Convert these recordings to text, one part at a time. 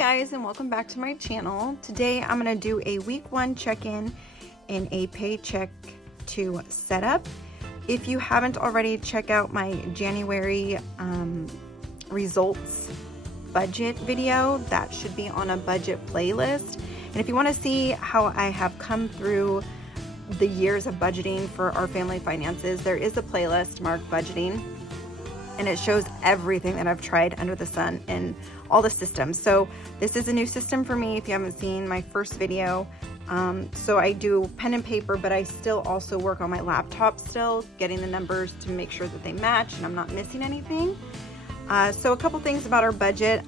guys, and welcome back to my channel. Today I'm going to do a week 1 check-in and a Paycheck 2 setup. If you haven't already, check out my January results budget video. That should be on a budget playlist. And if you want to see how I have come through the years of budgeting for our family finances, there is a playlist marked budgeting, and it shows everything that I've tried under the sun in all the systems. So this is a new system for me if you haven't seen my first video. So I do pen and paper, but I still also work on my laptop still, getting the numbers to make sure that they match and I'm not missing anything. So a couple things about our budget.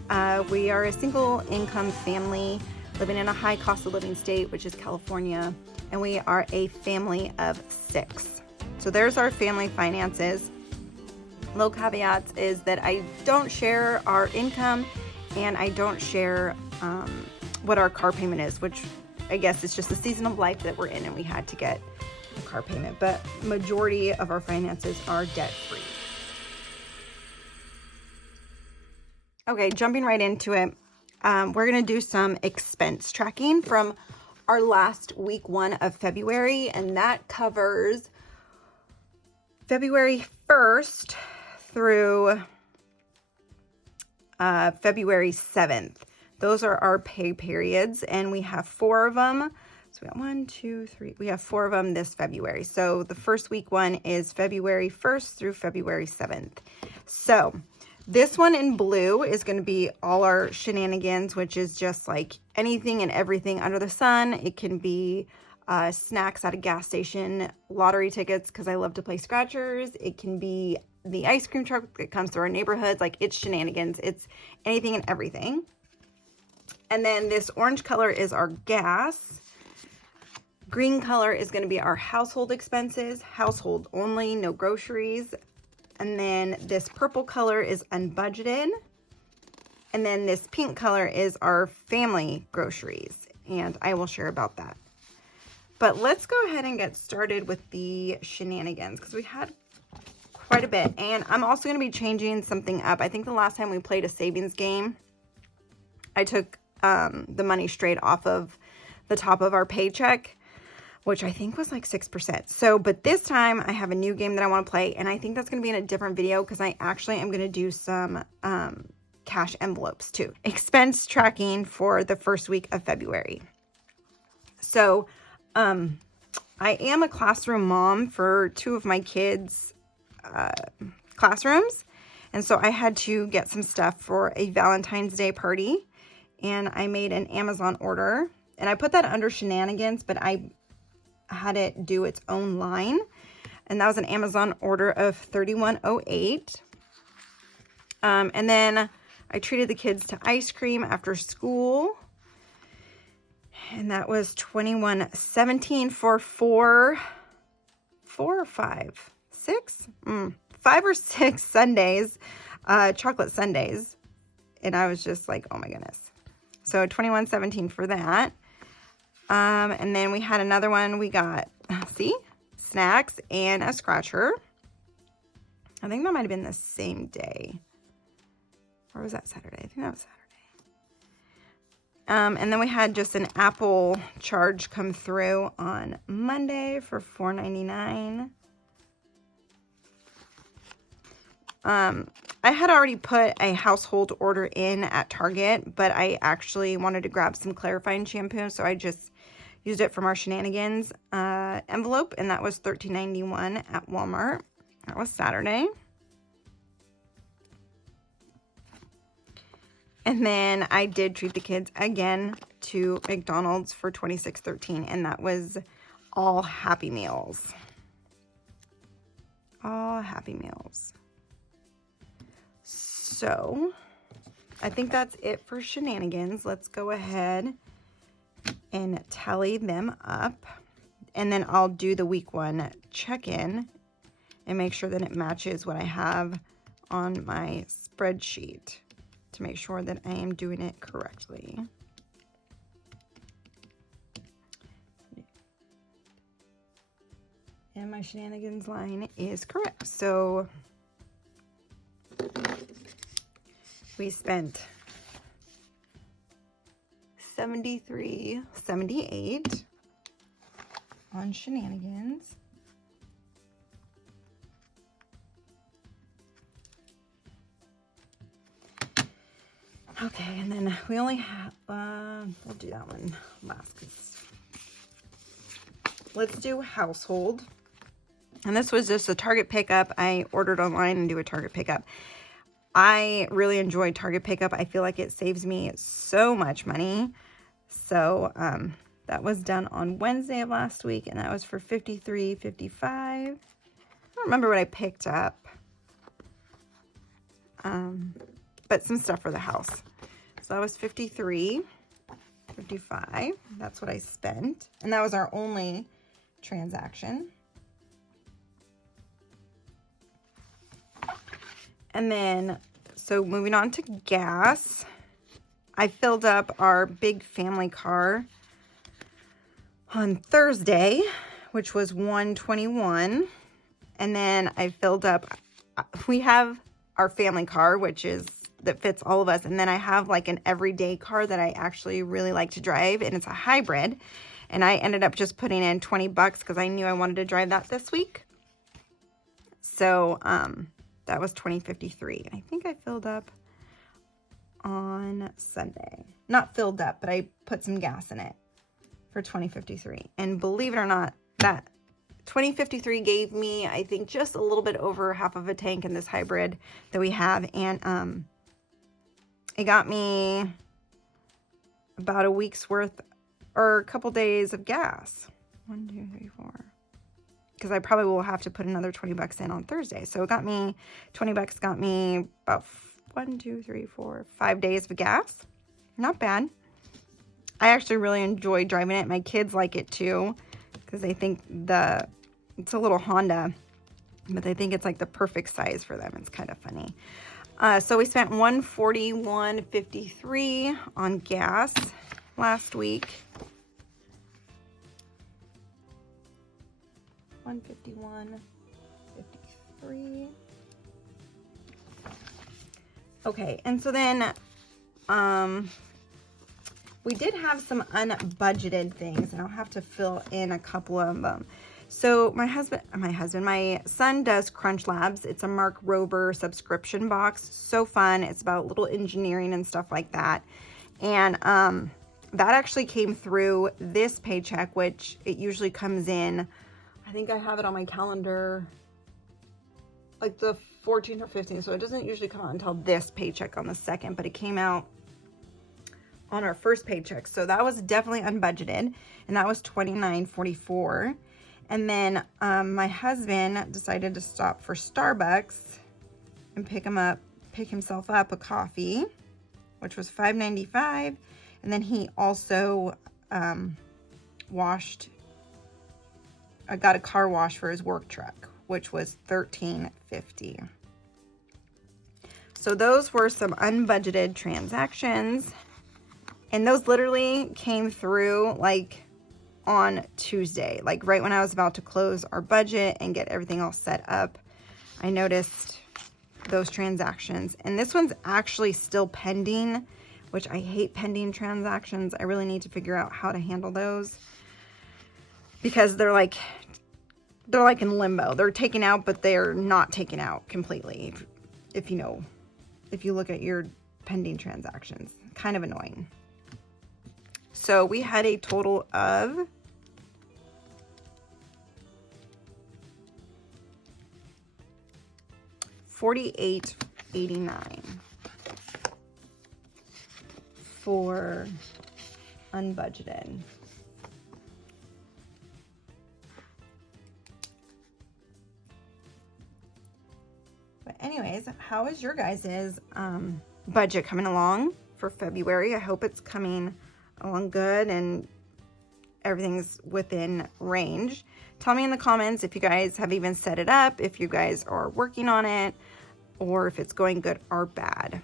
We are a single income family living in a high cost of living state, which is California, and we are a family of 6. So there's our family finances. Low caveats is that I don't share our income and I don't share what our car payment is, which I guess it's just the season of life that we're in and we had to get a car payment, but majority of our finances are debt free. Okay, jumping right into it. We're going to do some expense tracking from our last week 1 of February, and that covers February 1st through February 7th. Those are our pay periods, and we have 4 of them. So we got 1, 2, 3. We have 4 of them this February. So the first week 1 is February 1st through February 7th. So this one in blue is going to be all our shenanigans, which is just like anything and everything under the sun. It can be snacks at a gas station, lottery tickets because I love to play scratchers. It can be the ice cream truck that comes through our neighborhoods. Like, it's shenanigans. It's anything and everything. And then this orange color is our gas. Green color is going to be our household expenses, household only, no groceries. And then this purple color is unbudgeted. And then this pink color is our family groceries. And I will share about that. But let's go ahead and get started with the shenanigans because we had quite a bit. And I'm also going to be changing something up. I think the last time we played a savings game, I took the money straight off of the top of our paycheck, which I think was like 6%. So, but this time I have a new game that I want to play, and I think that's going to be in a different video because I actually am going to do some cash envelopes too. Expense tracking for the first week of February. So, I am a classroom mom for 2 of my kids' classrooms, and so I had to get some stuff for a Valentine's Day party, and I made an Amazon order, and I put that under shenanigans, but I had it do its own line, and that was an Amazon order of $31.08. And then I treated the kids to ice cream after school, and that was $21.17 for 4 or 5, 6, 5 or 6 sundaes, chocolate sundaes, and I was just like, oh my goodness. So $21.17 for that. And then we had another one. We got, see, snacks and a scratcher. I think that might have been the same day. Or was that Saturday? I think that was Saturday. And then we had just an Apple charge come through on Monday for $4.99. I had already put a household order in at Target, but I actually wanted to grab some clarifying shampoo, so I just used it from our shenanigans envelope, and that was $13.91 at Walmart. That was Saturday. And then I did treat the kids again to McDonald's for $26.13, and that was all Happy Meals. All Happy Meals. So, I think that's it for shenanigans. Let's go ahead and tally them up. And then I'll do the week 1 check-in and make sure that it matches what I have on my spreadsheet to make sure that I am doing it correctly. And my shenanigans line is correct. So we spent $73.78 on Shenanigans. Okay, and then we only have, we'll do that one last. Let's do household. And this was just a Target pickup. I ordered online and do a Target pickup. I really enjoy Target pickup. I feel like it saves me so much money. So that was done on Wednesday of last week, and that was for $53.55. I don't remember what I picked up. But some stuff for the house. So that was $53.55. That's what I spent. And that was our only transaction. And then, so moving on to gas, I filled up our big family car on Thursday, which was $1.21. And then I filled up, we have our family car, which is, that fits all of us. And then I have like an everyday car that I actually really like to drive, and it's a hybrid. And I ended up just putting in $20 because I knew I wanted to drive that this week. So, that was $20.53. I think I filled up on Sunday. Not filled up, but I put some gas in it for $20.53. And believe it or not, that $20.53 gave me, I think, just a little bit over half of a tank in this hybrid that we have. And it got me about a week's worth or a couple days of gas. 1, 2, 3, 4. Because I probably will have to put another $20 in on Thursday. So it got me, $20 got me about 1, 2, 3, 4, 5 days of gas. Not bad. I actually really enjoy driving it. My kids like it too, because they think it's a little Honda, but they think it's like the perfect size for them. It's kind of funny. So we spent $141.53 on gas last week. $151.53. Okay, and so then we did have some unbudgeted things, and I'll have to fill in a couple of them. So my son does Crunch Labs. It's a Mark Rober subscription box. So fun. It's about little engineering and stuff like that. And that actually came through this paycheck, which it usually comes in, I think I have it on my calendar like the 14th or 15th. So it doesn't usually come out until this paycheck on the 2nd, but it came out on our first paycheck. So that was definitely unbudgeted, and that was $29.44. And then my husband decided to stop for Starbucks and pick himself up a coffee, which was $5.95. And then he also got a car wash for his work truck, which was $13.50. So those were some unbudgeted transactions. And those literally came through like on Tuesday, like right when I was about to close our budget and get everything all set up. I noticed those transactions, and this one's actually still pending, which I hate pending transactions. I really need to figure out how to handle those, because they're like in limbo. They're taken out, but they're not taken out completely. If you look at your pending transactions, kind of annoying. So we had a total of $48.89 for unbudgeted. But anyways, how is your guys' budget coming along for February? I hope it's coming along good and everything's within range. Tell me in the comments if you guys have even set it up, if you guys are working on it, or if it's going good or bad.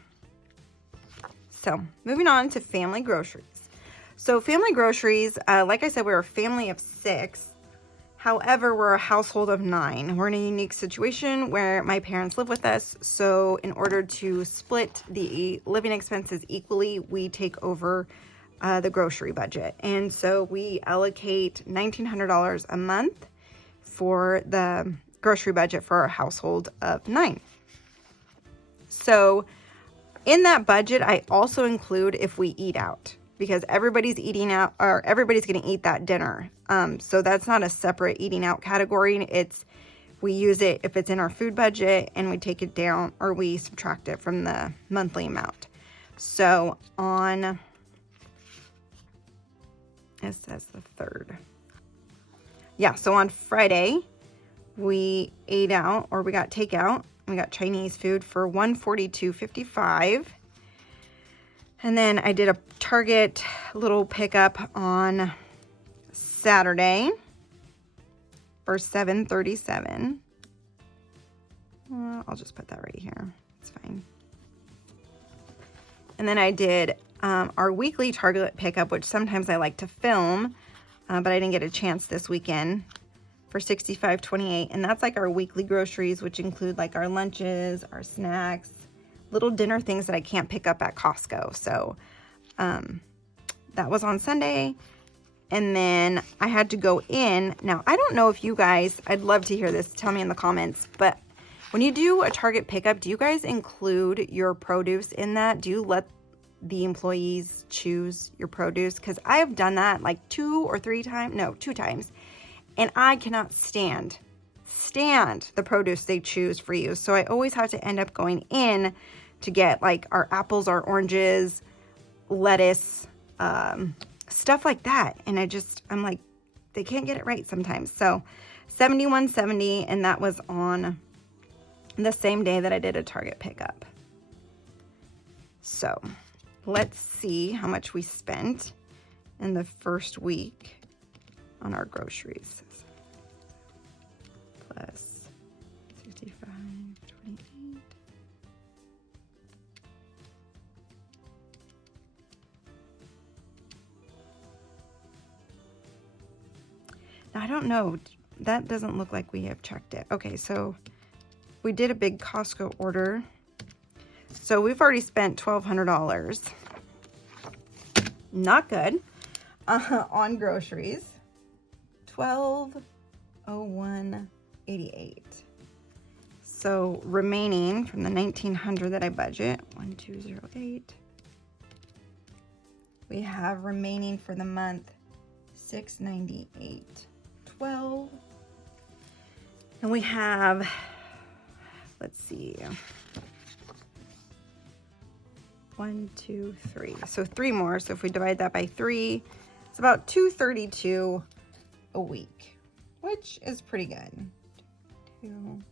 So moving on to family groceries. So family groceries, like I said, we're a family of 6. However, we're a household of 9. We're in a unique situation where my parents live with us. So in order to split the living expenses equally, we take over the grocery budget. And so we allocate $1,900 a month for the grocery budget for our household of 9. So in that budget, I also include if we eat out, because everybody's eating out, or everybody's going to eat that dinner. So that's not a separate eating out category. We use it if it's in our food budget, and we take it down, or we subtract it from the monthly amount. So it says the 3rd. Yeah, so on Friday, we ate out, or we got takeout. We got Chinese food for $142.55. And then I did a Target little pickup on Saturday for $7.37. I'll just put that right here. It's fine. And then I did our weekly Target pickup, which sometimes I like to film, but I didn't get a chance this weekend, for $65.28. And that's like our weekly groceries, which include like our lunches, our snacks, little dinner things that I can't pick up at Costco. So that was on Sunday. And then I had to go in. Now, I don't know if you guys, I'd love to hear this, tell me in the comments, but when you do a Target pickup, do you guys include your produce in that? Do you let the employees choose your produce? Because I have done that like 2 times. And I cannot stand the produce they choose for you. So I always have to end up going in to get like our apples, our oranges, lettuce, stuff like that. And I'm like, they can't get it right sometimes. So $71.70, and that was on the same day that I did a Target pickup. So let's see how much we spent in the first week on our groceries. Plus 65.28. Now I don't know. That doesn't look like we have checked it. Okay, so we did a big Costco order. So we've already spent $1,200. Not good. On groceries. $12.0188. So remaining from the $1,900 that I budget, 1208. We have remaining for the month $698.12. And we have, let's see, 1, 2, 3. So 3 more. So if we divide that by 3, it's about $232 a week, which is pretty good. 271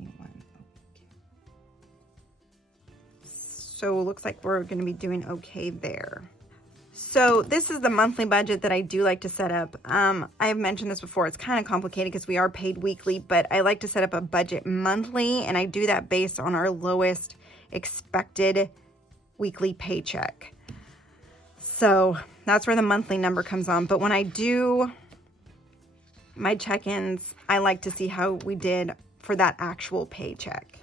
a week. So it looks like we're going to be doing okay there. So this is the monthly budget that I do like to set up. I have mentioned this before. It's kind of complicated because we are paid weekly, but I like to set up a budget monthly, and I do that based on our lowest expected weekly paycheck. So that's where the monthly number comes on. But when I do my check-ins, I like to see how we did for that actual paycheck.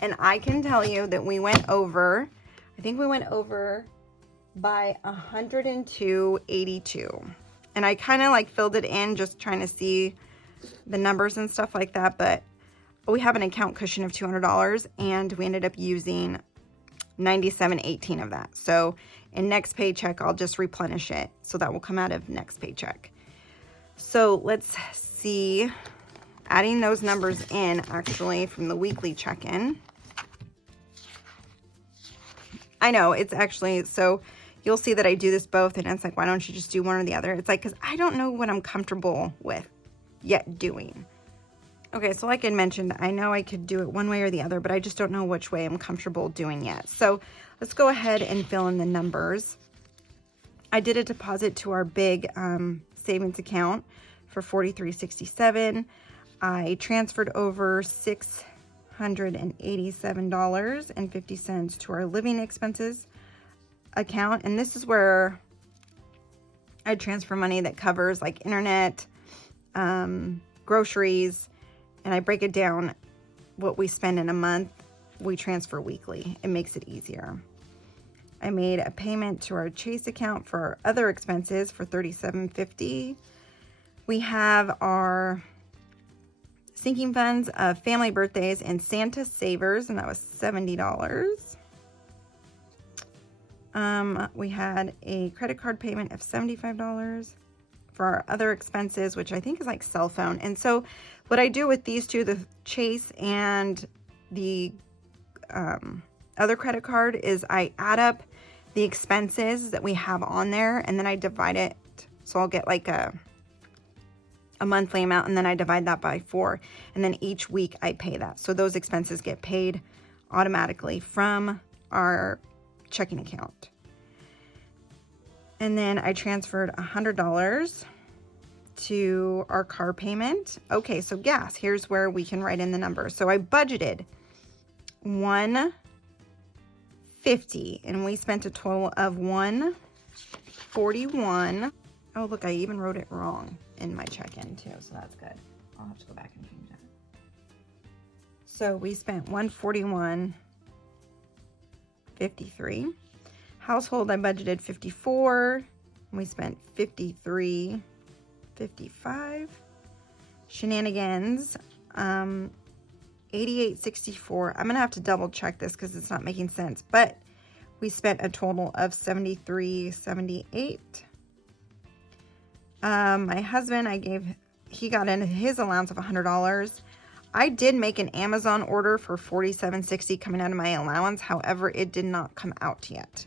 And I can tell you that we went over, I think we went over by $102.82. And I kind of like filled it in just trying to see the numbers and stuff like that. But we have an account cushion of $200, and we ended up using $97.18 of that. So in next paycheck, I'll just replenish it. So that will come out of next paycheck. So let's see, adding those numbers in actually from the weekly check-in. I know it's actually, so you'll see that I do this both, and it's like, why don't you just do one or the other? It's like, because I don't know what I'm comfortable with yet doing. Okay, so like I mentioned, I know I could do it one way or the other, but I just don't know which way I'm comfortable doing yet. So let's go ahead and fill in the numbers. I did a deposit to our big savings account for $43.67. I transferred over $687.50 to our living expenses account, and this is where I transfer money that covers like internet, groceries, and I break it down what we spend in a month. We transfer weekly. It makes it easier. I made a payment to our Chase account for our other expenses for $37.50. We have our sinking funds of family birthdays and Santa Savers, and that was $70. We had a credit card payment of $75 for our other expenses, which I think is like cell phone. And so what I do with these two, the Chase and the other credit card, is I add up the expenses that we have on there, and then I divide it. So I'll get like a monthly amount, and then I divide that by 4, and then each week I pay that. So those expenses get paid automatically from our checking account. And then I transferred $100 to our car payment. Okay, so gas, here's where we can write in the numbers. So I budgeted $150, and we spent a total of $141. Oh, look, I even wrote it wrong in my check-in too, so that's good. I'll have to go back and change that. So we spent $141.53. Household, I budgeted $54. We spent $53.55. Shenanigans, $88.64. I'm gonna have to double check this because it's not making sense, but we spent a total of $73.78. My husband, he got into his allowance of $100. I did make an Amazon order for $47.60 coming out of my allowance. However, it did not come out yet.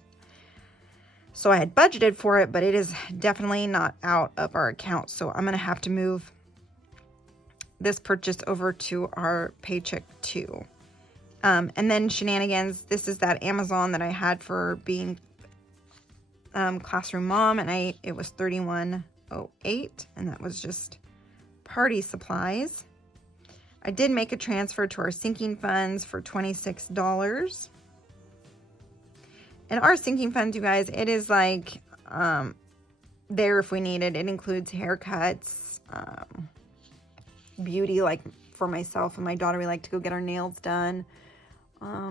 So I had budgeted for it, but it is definitely not out of our account. So I'm going to have to move this purchase over to our Paycheck 2. And then Shenanigans, this is that Amazon that I had for being classroom mom, and it was $31.08, and that was just party supplies. I did make a transfer to our sinking funds for $26. And our sinking funds, you guys, it is like there if we need it. It includes haircuts, beauty, like for myself and my daughter, we like to go get our nails done.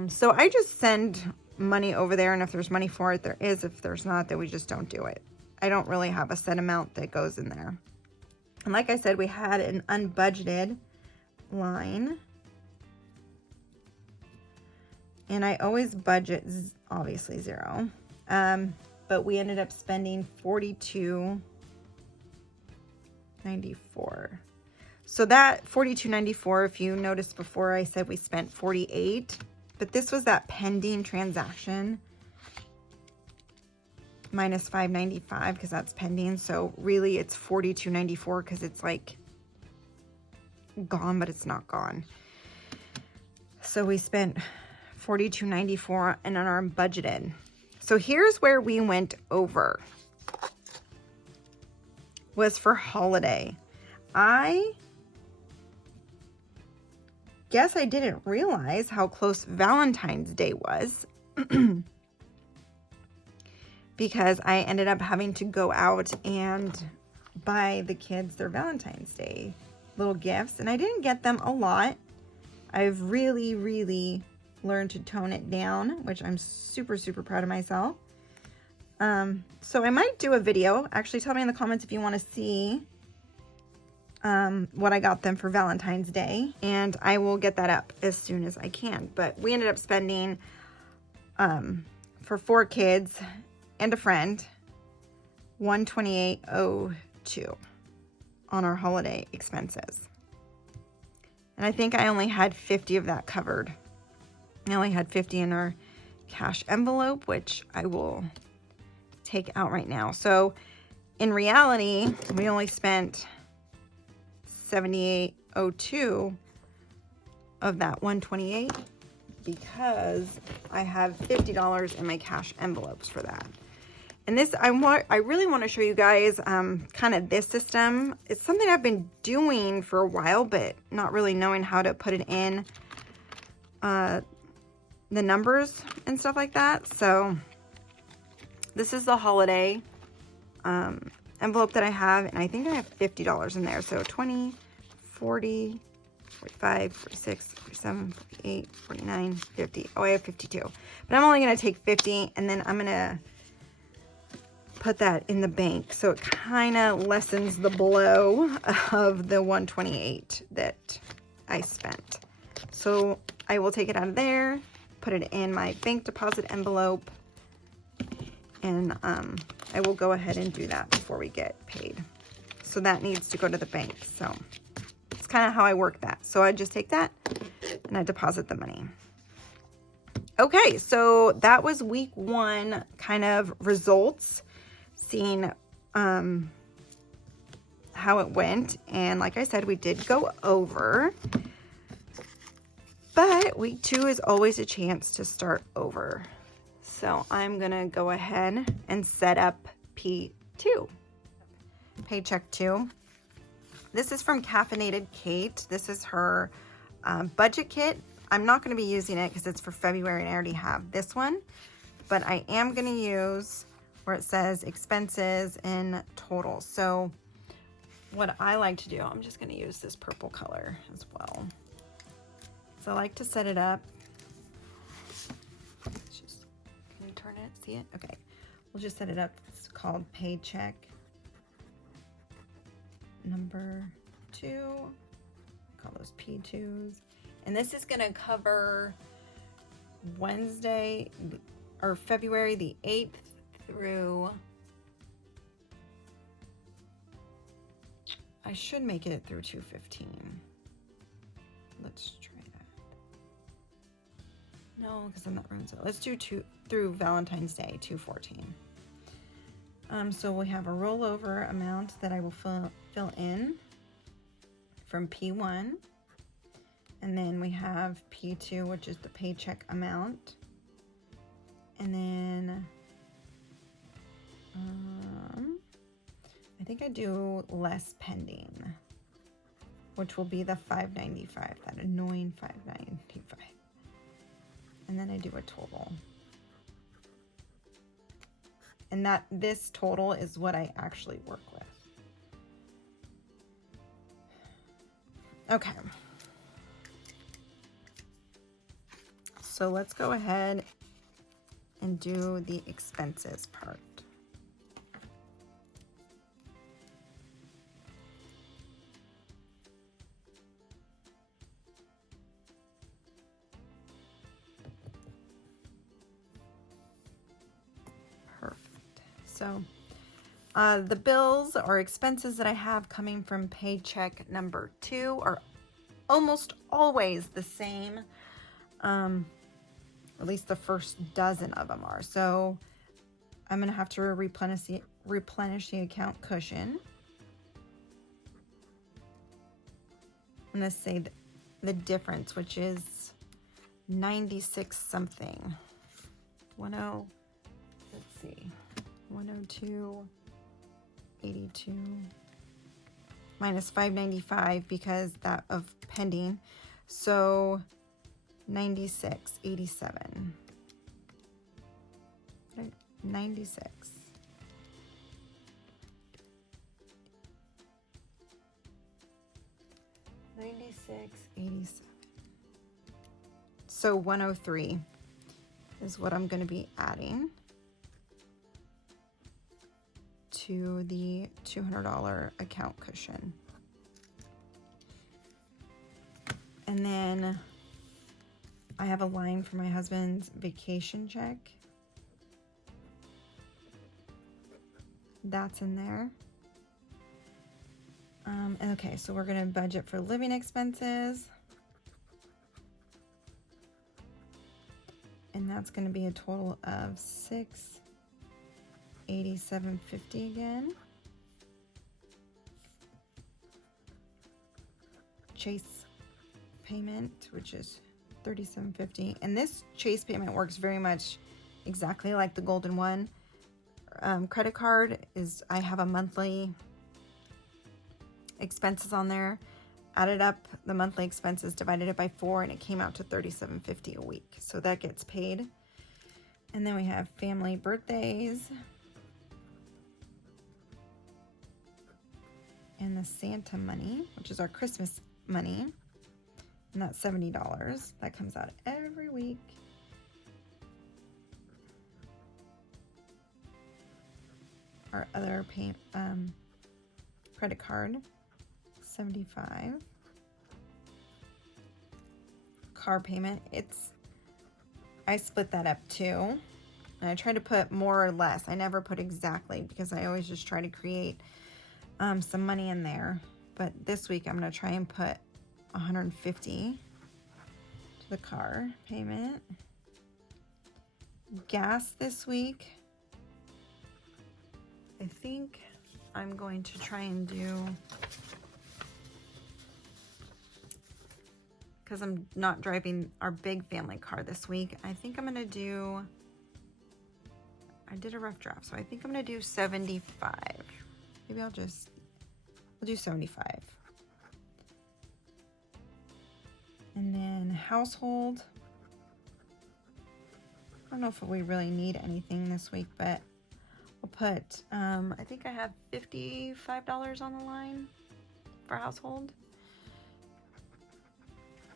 So I just send money over there, and if there's money for it, there is. If there's not, then we just don't do it. I don't really have a set amount that goes in there. And like I said, we had an unbudgeted line. And I always budget, obviously, 0. But we ended up spending $42.94. So that $42.94, if you noticed before, I said we spent $48. But this was that pending transaction minus $5.95 because that's pending. So really it's $42.94 because it's like gone, but it's not gone. So we spent $42.94 and on our budgeted. So here's where we went over. Was for holiday. I guess I didn't realize how close Valentine's Day was because I ended up having to go out and buy the kids their Valentine's Day little gifts, and I didn't get them a lot. I've really learned to tone it down, which I'm super proud of myself. So I might do a video. Actually, tell me in the comments if you want to see what I got them for Valentine's Day, and I will get that up as soon as I can. But we ended up spending for 4 kids and a friend $128.02 on our holiday expenses. And I think I only had 50 of that covered. I only had 50 in our cash envelope, which I will take out right now. So in reality, we only spent $78.02 of that $128 because I have $50 in my cash envelopes for that. And this, I really want to show you guys kind of this system. It's something I've been doing for a while, but not really knowing how to put it in the numbers and stuff like that. So this is the holiday envelope that I have, and I think I have $50 in there. So 20, 40, 45, 46, 47, 48, 49, 50. Oh, I have 52. But I'm only going to take 50, and then I'm going to put that in the bank. So it kind of lessens the blow of the 128 that I spent. So I will take it out of there, put it in my bank deposit envelope, and I will go ahead and do that before we get paid. So that needs to go to the bank. So it's kind of how I work that. So I just take that and I deposit the money. Okay, so that was week 1 kind of results, seeing how it went. And like I said, we did go over, but week 2 is always a chance to start over. So I'm gonna go ahead and set up P2, Paycheck 2. This is from Caffeinated Kate. This is her budget kit. I'm not gonna be using it because it's for February and I already have this one, but I am gonna use where it says expenses in total. So what I like to do, I'm just gonna use this purple color as well. So I like to set it up. Can you turn it, see it? Okay, we'll just set it up. It's called Paycheck number 2. Call those P2s. And this is gonna cover Wednesday or February the 8th through, I should make it through 2/15. Let's try that. No, because then that ruins it. Let's do through Valentine's Day, 2/14. So we have a rollover amount that I will fill in from P1. And then we have P2, which is the paycheck amount. And then I think I do less pending, which will be the $5.95, that annoying $5.95. And then I do a total. And this total is what I actually work with. Okay. So let's go ahead and do the expenses part. So the bills or expenses that I have coming from Paycheck number 2 are almost always the same. At least the first dozen of them are. So I'm going to have to replenish the account cushion. I'm going to say the difference, which is 96 something. 10, let's see. 102.82 minus 595 because that of pending, so 96.87. 96. $96.87. So 103 is what I'm going to be adding to the $200 account cushion. And then I have a line for my husband's vacation check. That's in there. And okay, so we're gonna budget for living expenses. And that's gonna be a total of $687.50 again. Chase payment, which is $37.50. And this Chase payment works very much exactly like the Golden One. Credit card is, I have a monthly expenses on there, added up the monthly expenses, divided it by 4, and it came out to $37.50 a week. So that gets paid. And then we have family birthdays and the Santa money, which is our Christmas money. And that's $70. That comes out every week. Our other credit card, $75. Car payment, I split that up too. And I try to put more or less. I never put exactly because I always just try to create some money in there. But this week I'm going to try and put $150 to the car payment. Gas this week, I think I'm going to try and do, because I'm not driving our big family car this week, I think I'm going to do, I did a rough draft, so I think I'm going to do 75. Maybe we'll do 75. And then household, I don't know if we really need anything this week, but we'll put, I think I have $55 on the line for household.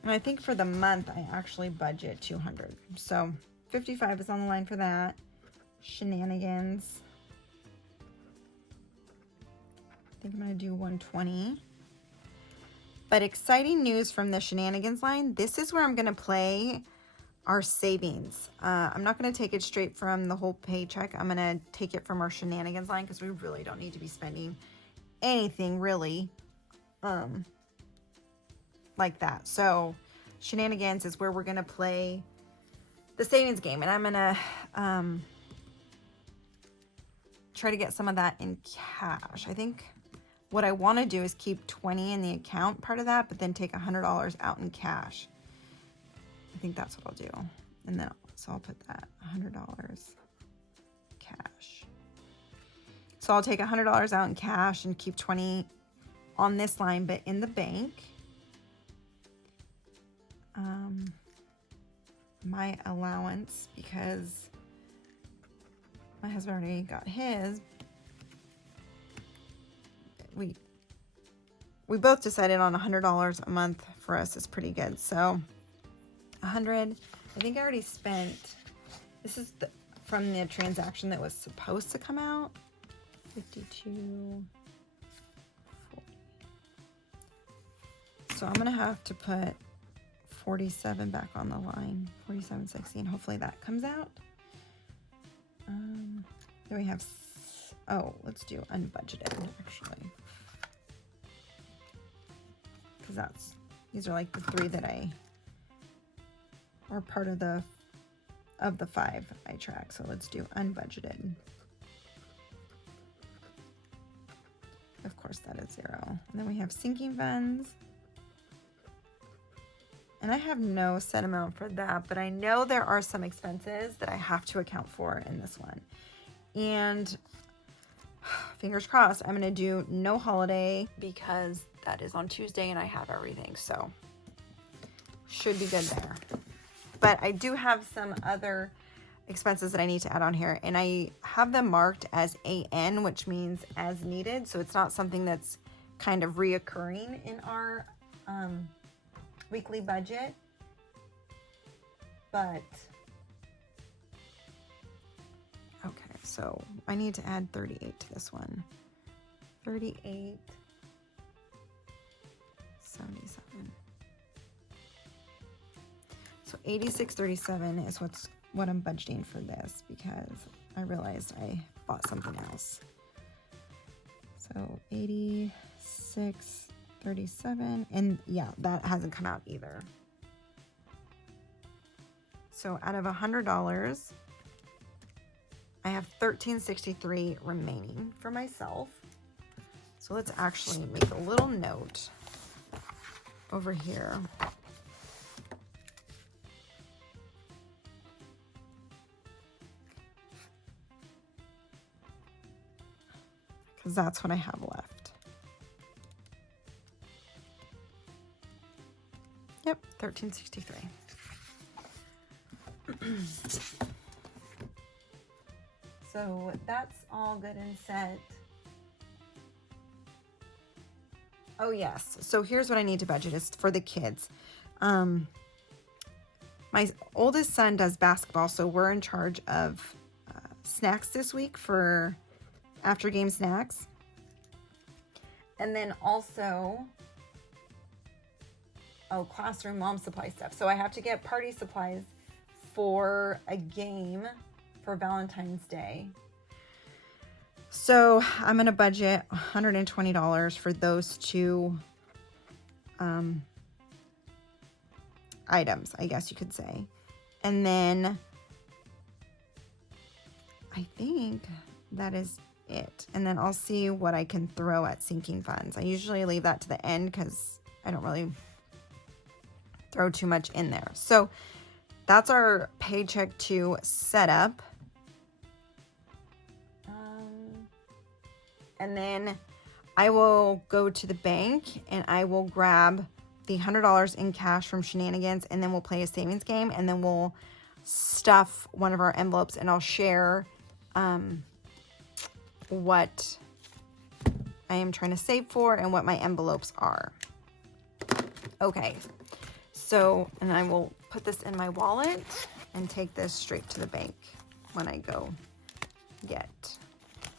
And I think for the month, I actually budget $200. So 55 is on the line for that. Shenanigans. I think I'm going to do 120. But exciting news from the shenanigans line. This is where I'm going to play our savings. I'm not going to take it straight from the whole paycheck. I'm going to take it from our shenanigans line because we really don't need to be spending anything really like that. So shenanigans is where we're going to play the savings game. And I'm going to try to get some of that in cash. I think what I want to do is keep 20 in the account part of that, but then take $100 out in cash. I think that's what I'll do. And then, so I'll put that $100 cash. So I'll take $100 out in cash and keep 20 on this line, but in the bank. My allowance, because my husband already got his, we both decided on $100 a month for us is pretty good. So 100, I think I already spent, this is from the transaction that was supposed to come out, 52, 40. So I'm gonna have to put 47 back on the line, 47.60, and hopefully that comes out. Then we have, let's do unbudgeted actually, because these are like the three that are part of the 5 I track. So let's do unbudgeted. Of course that is 0. And then we have sinking funds. And I have no set amount for that, but I know there are some expenses that I have to account for in this one. And fingers crossed, I'm going to do no holiday because that is on Tuesday and I have everything. So should be good there. But I do have some other expenses that I need to add on here. And I have them marked as AN, which means as needed. So it's not something that's kind of reoccurring in our weekly budget. But, okay, so I need to add 38 to this one. 38, 77. So 86.37 is what I'm budgeting for this because I realized I bought something else. So 86.37, and yeah, that hasn't come out either. So out of $100, I have $13.63 remaining for myself. So let's actually make a little note over here. Because that's what I have left. Yep, $13.63. So that's all good and set. Oh yes, so here's what I need to budget is for the kids. My oldest son does basketball, so we're in charge of snacks this week for after game snacks. And then also, classroom mom supply stuff. So I have to get party supplies for a game for Valentine's Day. So I'm going to budget $120 for those two items, I guess you could say. And then I think that is it. And then I'll see what I can throw at sinking funds. I usually leave that to the end because I don't really throw too much in there. So that's our Paycheck 2 setup. And then I will go to the bank and I will grab the $100 in cash from Shenanigans, and then we'll play a savings game, and then we'll stuff one of our envelopes, and I'll share what I am trying to save for and what my envelopes are. Okay, so, and I will put this in my wallet and take this straight to the bank when I go get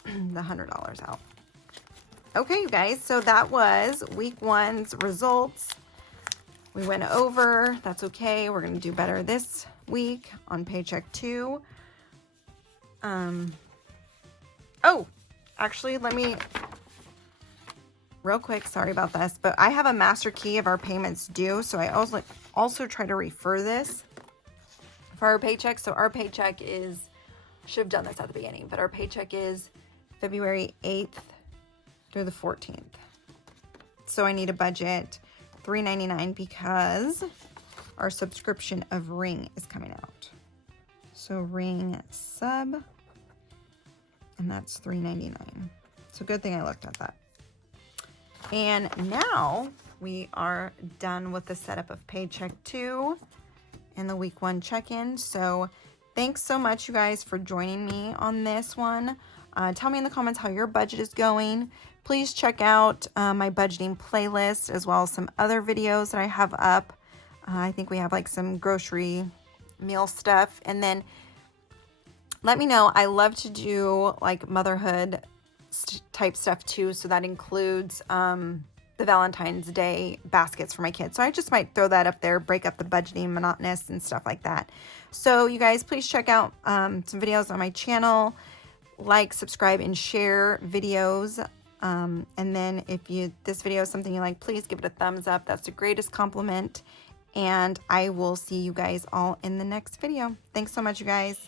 the $100 out. Okay, you guys, so that was week 1's results. We went over, that's okay. We're going to do better this week on Paycheck 2. Oh, actually, let me, real quick, sorry about this, but I have a master key of our payments due, so I also try to refer this for our paycheck. So our paycheck is, should have done this at the beginning, but our paycheck is February 8th through the 14th. So I need a budget $3.99 because our subscription of Ring is coming out. So Ring sub, and that's $3.99. So good thing I looked at that. And now we are done with the setup of Paycheck 2 and the week 1 check-in. So thanks so much, you guys, for joining me on this one. Tell me in the comments how your budget is going. Please check out my budgeting playlist as well as some other videos that I have up. I think we have like some grocery meal stuff. And then let me know. I love to do like motherhood type stuff too. So that includes the Valentine's Day baskets for my kids. So I just might throw that up there, break up the budgeting monotonous and stuff like that. So you guys, please check out some videos on my channel. Like, subscribe, and share videos. And then if this video is something you like, please give it a thumbs up. That's the greatest compliment. And I will see you guys all in the next video. Thanks so much, you guys.